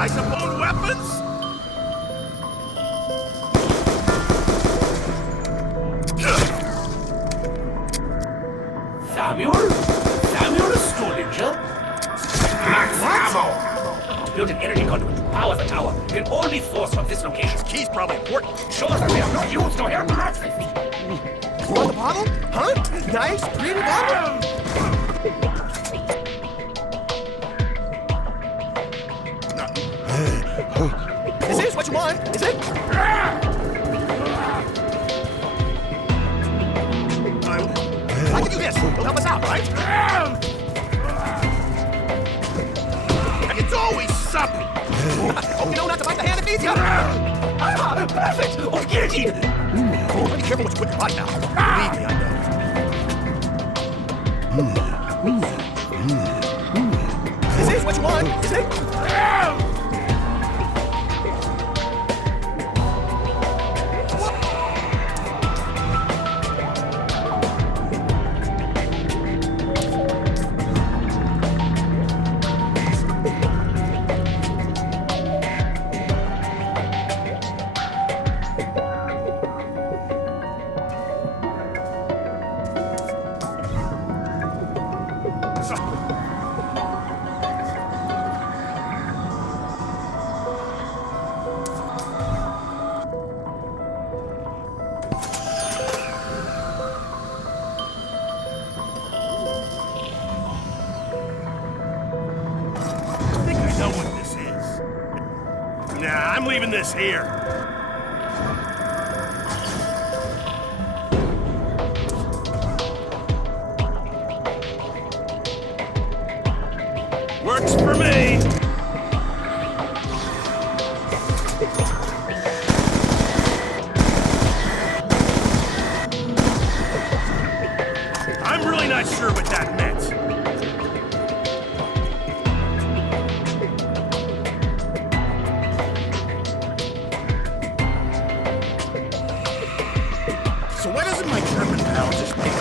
I suppose weapons? Samuel? Samuel Stollinger? Max ammo! To build an energy conduit to power the tower, can only source from this location. Key's probably important. Show us that we have no use to hear Nazis. You want the bottle? Huh? Nice, pretty bottle? Is this what you want? Is it? I can do this. It'll help us out, right? It's always something. Hope you know not to bite the hand that feeds you. Perfect! Oh, guillotine! Oh, be careful what you put in your body now. Believe me, I know. Is this what you want? Is it? I know what this is. Nah, I'm leaving this here. Works for me. I'm really not sure what that meant. So why doesn't my German pal just make